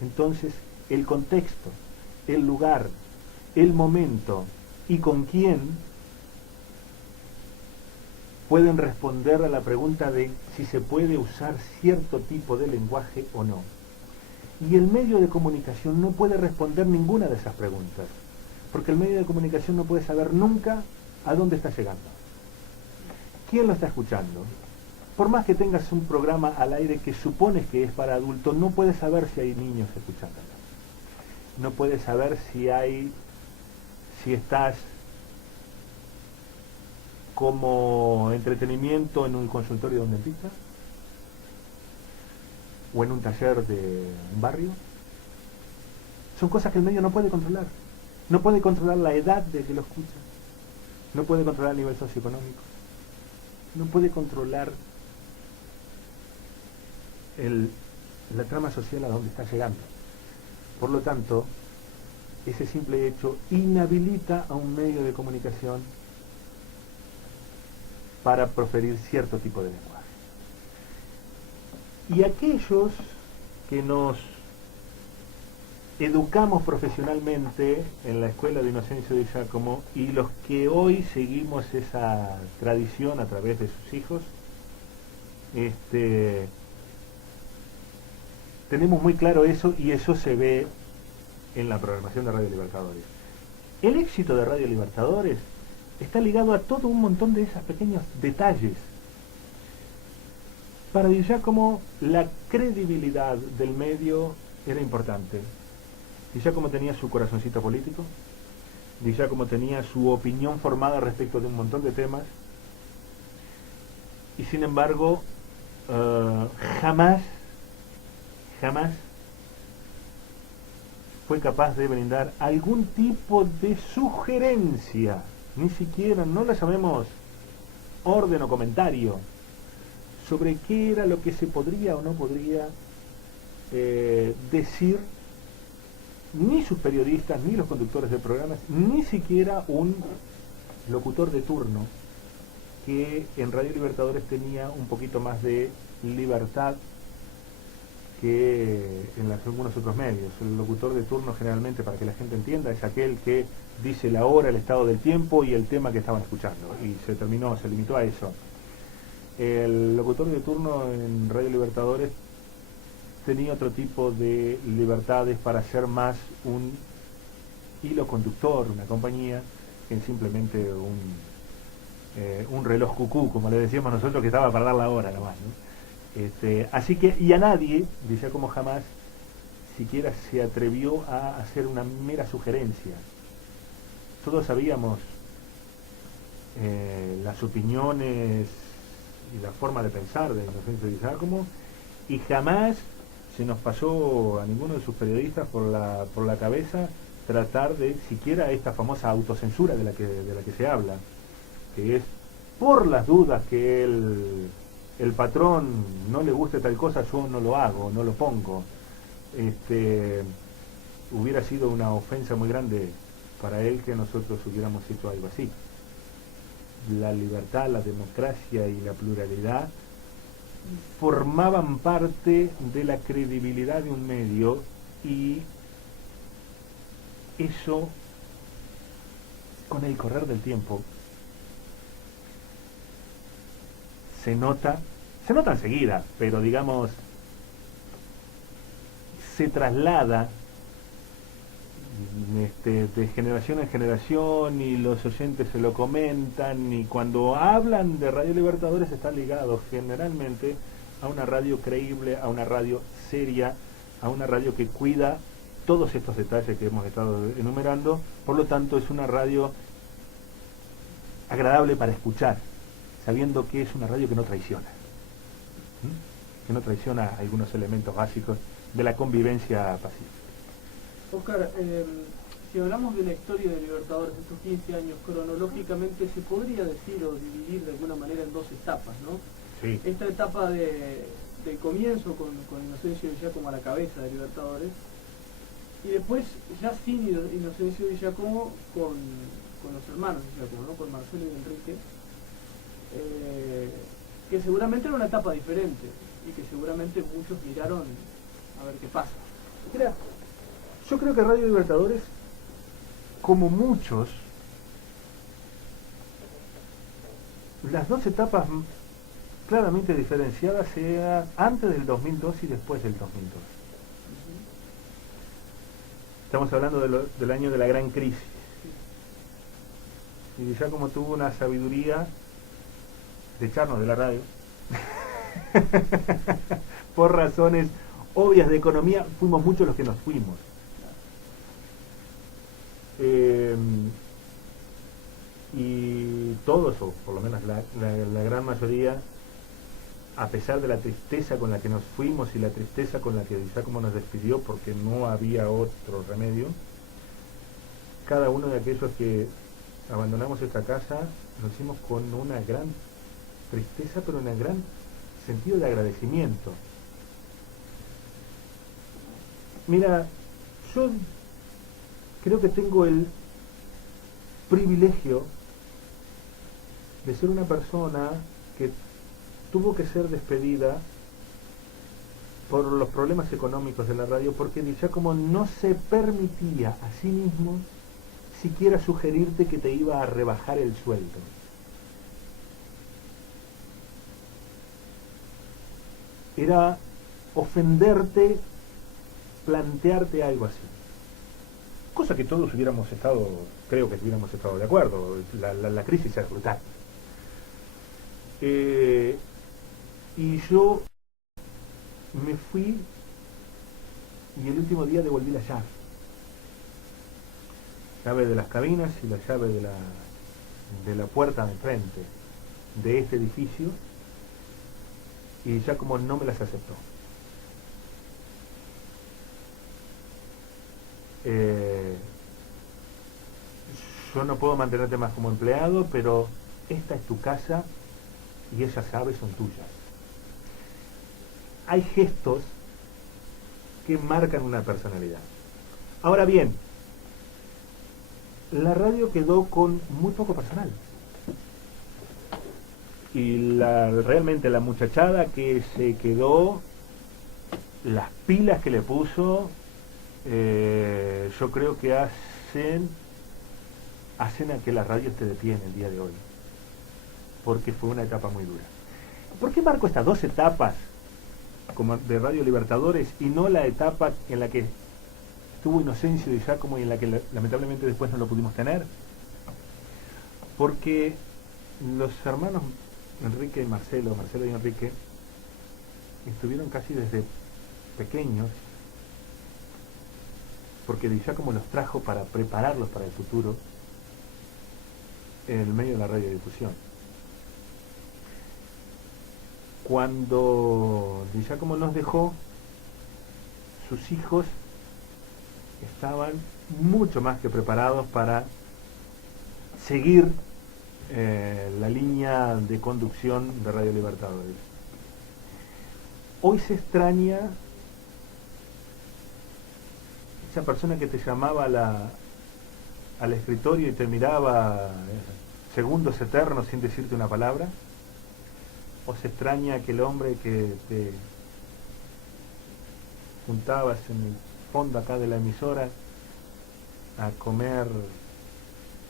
Entonces, el contexto, el lugar, el momento y con quién pueden responder a la pregunta de si se puede usar cierto tipo de lenguaje o no. Y el medio de comunicación no puede responder ninguna de esas preguntas, porque el medio de comunicación no puede saber nunca a dónde está llegando, quién lo está escuchando. Por más que tengas un programa al aire que supones que es para adultos, no puedes saber si hay niños escuchándolo. No puedes saber si estás como entretenimiento en un consultorio de un dentista o en un taller de un barrio. Son cosas que el medio no puede controlar. No puede controlar la edad de que lo escucha. No puede controlar el nivel socioeconómico. No puede controlar la trama social a donde está llegando. Por lo tanto, ese simple hecho inhabilita a un medio de comunicación para proferir cierto tipo de lenguaje. Y aquellos que nos educamos profesionalmente en la Escuela de Inocencio Di Giacomo y los que hoy seguimos esa tradición a través de sus hijos, tenemos muy claro eso, y eso se ve en la programación de Radio Libertadores. El éxito de Radio Libertadores está ligado a todo un montón de esos pequeños detalles. Para Di Giacomo la credibilidad del medio era importante. Di Giacomo tenía su corazoncito político, Di Giacomo tenía su opinión formada respecto de un montón de temas, y sin embargo jamás fue capaz de brindar algún tipo de sugerencia, ni siquiera, no la llamemos orden o comentario, sobre qué era lo que se podría o no podría decir, ni sus periodistas, ni los conductores de programas, ni siquiera un locutor de turno, que en Radio Libertadores tenía un poquito más de libertad que en algunos otros medios. El locutor de turno, generalmente, para que la gente entienda, es aquel que dice la hora, el estado del tiempo y el tema que estaban escuchando, y se limitó a eso. El locutor de turno en Radio Libertadores tenía otro tipo de libertades para ser más un hilo conductor, una compañía, que simplemente un reloj cucú, como le decíamos nosotros, que estaba para dar la hora nomás, ¿no? Así que, y a nadie, decía como jamás, siquiera se atrevió a hacer una mera sugerencia. Todos sabíamos las opiniones y la forma de pensar de Inocencio Di Giacomo, y jamás se nos pasó a ninguno de sus periodistas por la cabeza tratar de siquiera esta famosa autocensura de la que se habla, que es por las dudas que el patrón no le guste tal cosa, yo no lo hago, no lo pongo. Hubiera sido una ofensa muy grande para él que nosotros hubiéramos hecho algo así. La libertad, la democracia y la pluralidad formaban parte de la credibilidad de un medio, y eso, con el correr del tiempo, se nota enseguida, pero digamos, se traslada de generación en generación, y los oyentes se lo comentan, y cuando hablan de Radio Libertadores está ligado generalmente a una radio creíble, a una radio seria, a una radio que cuida todos estos detalles que hemos estado enumerando. Por lo tanto, es una radio agradable para escuchar, sabiendo que es una radio que no traiciona, que no traiciona algunos elementos básicos de la convivencia pacífica. Oscar, si hablamos de la historia de Libertadores de estos 15 años, cronológicamente se podría decir o dividir de alguna manera en dos etapas, ¿no? Sí. Esta etapa del comienzo con Inocencio Di Giacomo a la cabeza de Libertadores, y después ya sin Inocencio Di Giacomo con los hermanos Di Giacomo, ¿no? Con Marcelo y Enrique, que seguramente era una etapa diferente y que seguramente muchos miraron a ver qué pasa. Mira, yo creo que Radio Libertadores, como muchos, las dos etapas claramente diferenciadas sean antes del 2002 y después del 2002. Estamos hablando del año de la gran crisis. Y ya como tuvo una sabiduría de echarnos de la radio, por razones obvias de economía, fuimos muchos los que nos fuimos. Y todos, o por lo menos la gran mayoría, a pesar de la tristeza con la que nos fuimos y la tristeza con la que Giacomo nos despidió, porque no había otro remedio, cada uno de aquellos que abandonamos esta casa lo hicimos con una gran tristeza, pero un gran sentido de agradecimiento. Mira, yo creo que tengo el privilegio de ser una persona que tuvo que ser despedida por los problemas económicos de la radio, porque Giacomo no se permitía a sí mismo siquiera sugerirte que te iba a rebajar el sueldo. Era ofenderte, plantearte algo así. Cosa que todos hubiéramos estado, creo que hubiéramos estado de acuerdo. La crisis es brutal. Y yo me fui y el último día devolví la llave de las cabinas y la llave de la puerta de enfrente de este edificio, y Giacomo no me las aceptó. Yo no puedo mantenerte más como empleado, pero esta es tu casa y esas llaves son tuyas. Hay gestos que marcan una personalidad. Ahora bien, la radio quedó con muy poco personal. Y realmente la muchachada que se quedó, las pilas que le puso, yo creo que hacen a que la radio esté de pie en el día de hoy. Porque fue una etapa muy dura. ¿Por qué marco estas dos etapas como de Radio Libertadores y no la etapa en la que estuvo Inocencio y Giacomo y en la que lamentablemente después no lo pudimos tener? Porque los hermanos Enrique y Marcelo y Enrique, estuvieron casi desde pequeños, porque Giacomo los trajo para prepararlos para el futuro en el medio de la radiodifusión. Cuando Giacomo nos dejó, sus hijos estaban mucho más que preparados para seguir la línea de conducción de Radio Libertadores. Hoy se extraña esa persona que te llamaba al escritorio y te miraba segundos eternos sin decirte una palabra. O se extraña aquel hombre que te juntabas en el fondo acá de la emisora a comer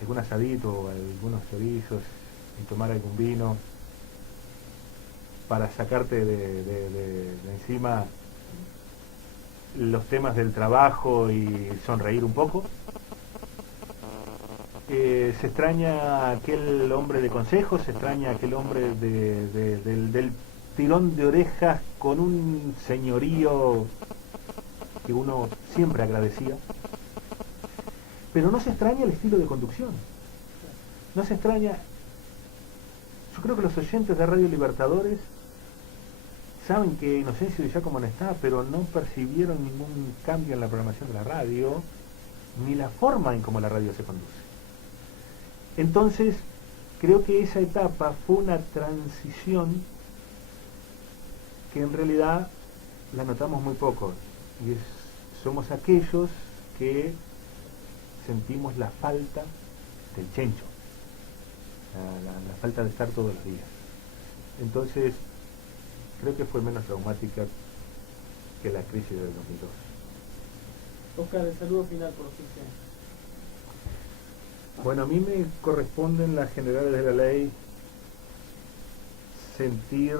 algún asadito, algunos chorizos y tomar algún vino para sacarte de encima los temas del trabajo y sonreír un poco. Se extraña aquel hombre de consejos, se extraña aquel hombre del tirón de orejas con un señorío que uno siempre agradecía. Pero no se extraña el estilo de conducción. No se extraña. Yo creo que los oyentes de Radio Libertadores saben que Inocencio y Giacomo no está, pero no percibieron ningún cambio en la programación de la radio, ni la forma en cómo la radio se conduce. Entonces, creo que esa etapa fue una transición que en realidad la notamos muy poco. Y somos aquellos que sentimos la falta del chencho, la falta de estar todos los días. Entonces, creo que fue menos traumática que la crisis del 2002. Oscar, el saludo final por los 15 años. Bueno, a mí me corresponde en las generales de la ley sentir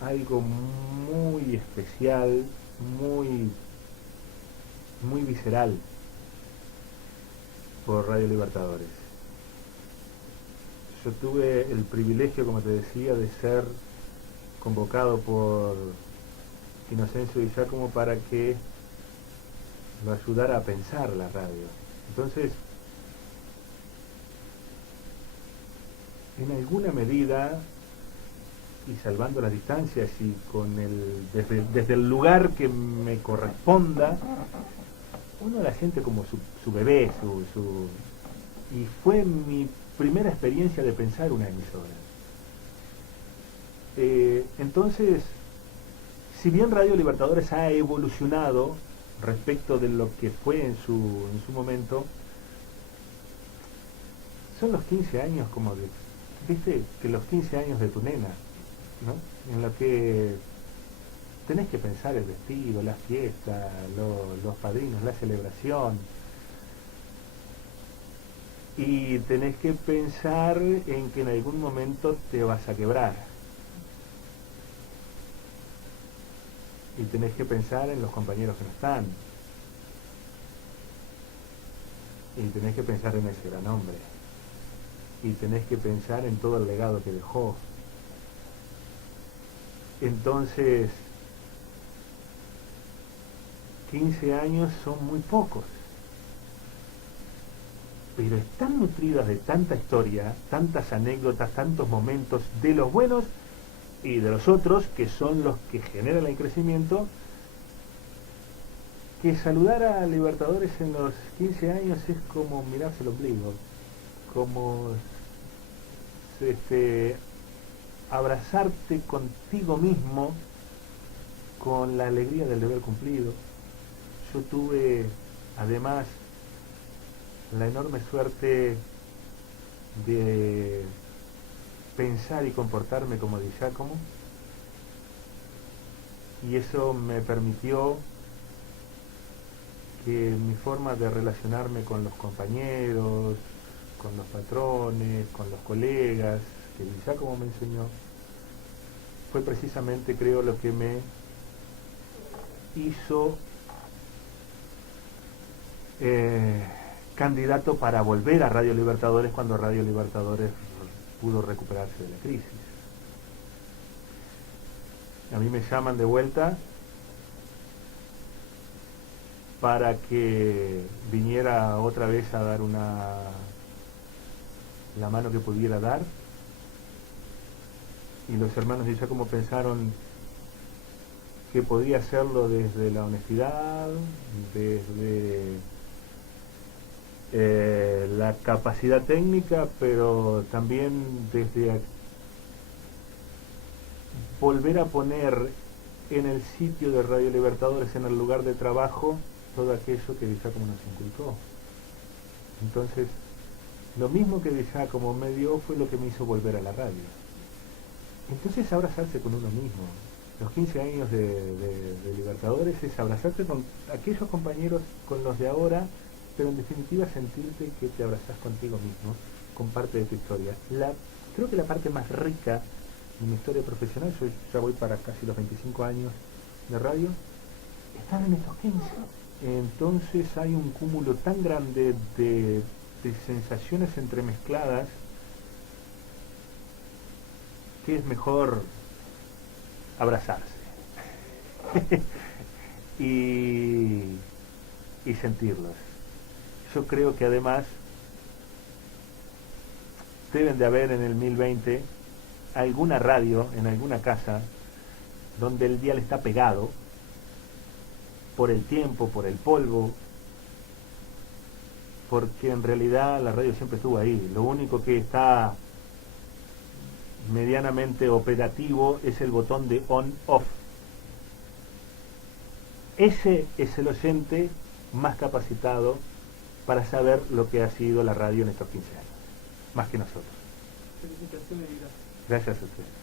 algo muy especial, muy, muy visceral por Radio Libertadores. Yo tuve el privilegio, como te decía, de ser convocado por Inocencio Di Giacomo para que lo ayudara a pensar la radio. Entonces, en alguna medida, y salvando las distancias y con desde el lugar que me corresponda, uno la siente como su bebé, y fue mi primera experiencia de pensar una emisora. Entonces, si bien Radio Libertadores ha evolucionado respecto de lo que fue en su momento, son los 15 años como de, viste, que los 15 años de tu nena, ¿no? En lo que tenés que pensar el vestido, la fiesta, los padrinos, la celebración, y tenés que pensar en que en algún momento te vas a quebrar, y tenés que pensar en los compañeros que no están, y tenés que pensar en ese gran hombre, y tenés que pensar en todo el legado que dejó. Entonces, 15 años son muy pocos, pero están nutridas de tanta historia, tantas anécdotas, tantos momentos, de los buenos y de los otros, que son los que generan el crecimiento, que saludar a Libertadores en los 15 años es como mirarse el ombligo, como abrazarte contigo mismo con la alegría del deber cumplido. Yo tuve, además, la enorme suerte de pensar y comportarme como Di Giacomo, y eso me permitió que mi forma de relacionarme con los compañeros, con los patrones, con los colegas, que Di Giacomo me enseñó, fue precisamente, creo, lo que me hizo candidato para volver a Radio Libertadores cuando Radio Libertadores pudo recuperarse de la crisis. A mí me llaman de vuelta para que viniera otra vez a dar la mano que pudiera dar, y los hermanos Di Giacomo pensaron que podía hacerlo desde la honestidad, desde la capacidad técnica, pero también desde volver a poner en el sitio de Radio Libertadores, en el lugar de trabajo, todo aquello que Di Giacomo nos inculcó. Entonces, lo mismo que Di Giacomo me dio fue lo que me hizo volver a la radio. Entonces, abrazarse con uno mismo. Los 15 años de Libertadores es abrazarte con aquellos compañeros, con los de ahora, pero en definitiva sentirte que te abrazás contigo mismo, con parte de tu historia. Creo que la parte más rica de mi historia profesional, yo ya voy para casi los 25 años de radio, están en estos 15. Entonces hay un cúmulo tan grande de sensaciones entremezcladas que es mejor abrazarse y sentirlos. Yo creo que además deben de haber en el 2020 alguna radio en alguna casa donde el dial está pegado por el tiempo, por el polvo, porque en realidad la radio siempre estuvo ahí. Lo único que está medianamente operativo es el botón de on-off. Ese es el oyente más capacitado para saber lo que ha sido la radio en estos 15 años, más que nosotros. Felicitaciones y gracias. Gracias a ustedes.